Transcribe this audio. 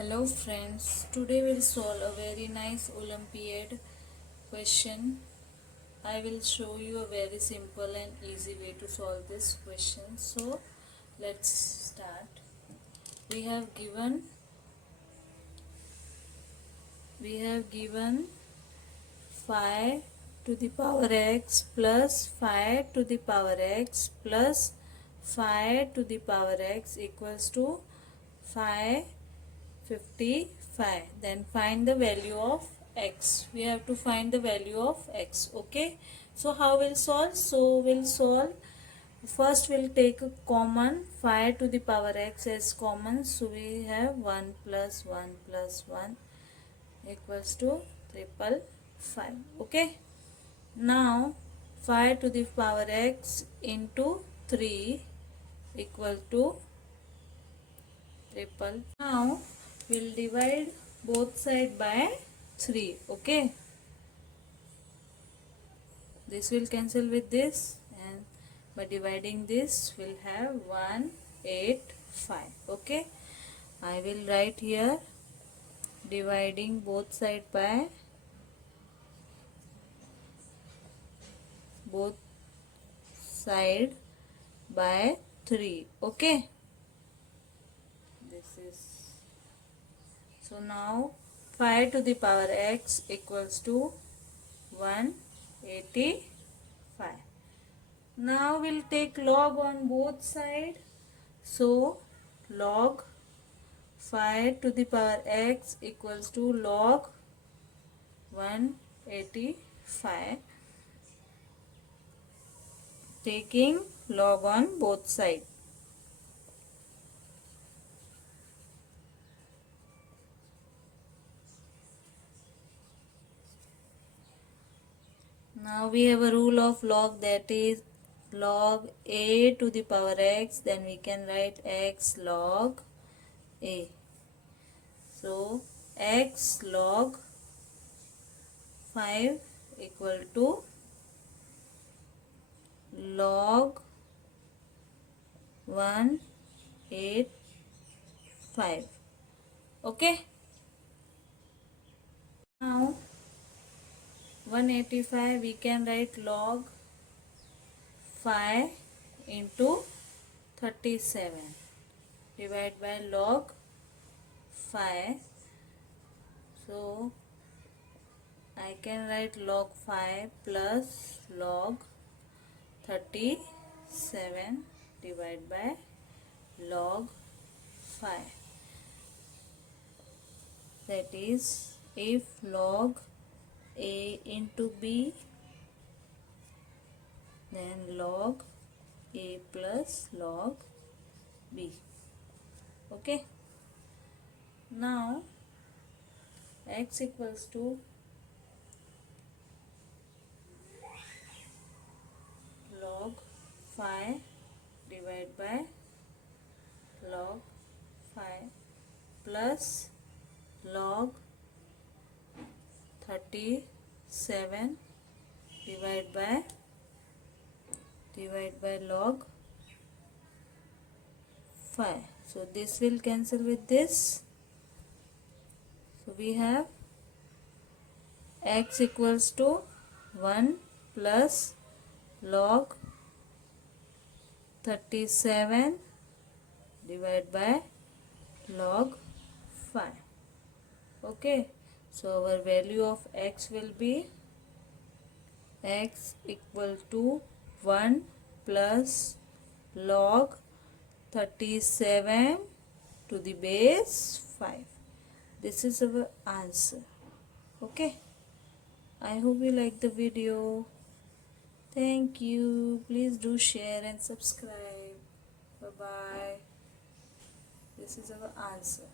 Hello friends, today we'll solve a very nice Olympiad question. I will show you a very simple and easy way to solve this question. So let's start. We have given 5 to the power x plus 5 to the power x plus 5 to the power x equals to 555. Then find the value of x. We have to find the value of x. Okay, so how we'll solve? First we'll take a common 5 to the power x as common, so we have 1 plus 1 plus 1 equals to 555. Okay, now 5 to the power x into 3 equal to triple. Now we'll divide both side by 3. Okay, this will cancel with this, and by dividing this we'll have 185. Okay, I will write here dividing both side by 3. Okay, this is, so now 5 to the power x equals to 185. Now we'll take log on both sides. So log 5 to the power x equals to log 185. Taking log on both sides. Now we have a rule of log, that is log a to the power x, then we can write x log a. So x log 5 equal to log 185. Okay, now 185 we can write log 5 into 37 divided by log 5. So I can write log 5 plus log 37 divided by log 5. That is, if log a into b, then log a plus log b. Okay, now x equals to log 5 divided by log 5 plus log 37 divided by log 5. So this will cancel with this. So we have x equals to 1 plus log 37 divided by log 5. Okay, so our value of x will be x equal to 1 plus log 37 to the base 5. This is our answer. Okay, I hope you like the video. Thank you. Please do share and subscribe. Bye bye. This is our answer.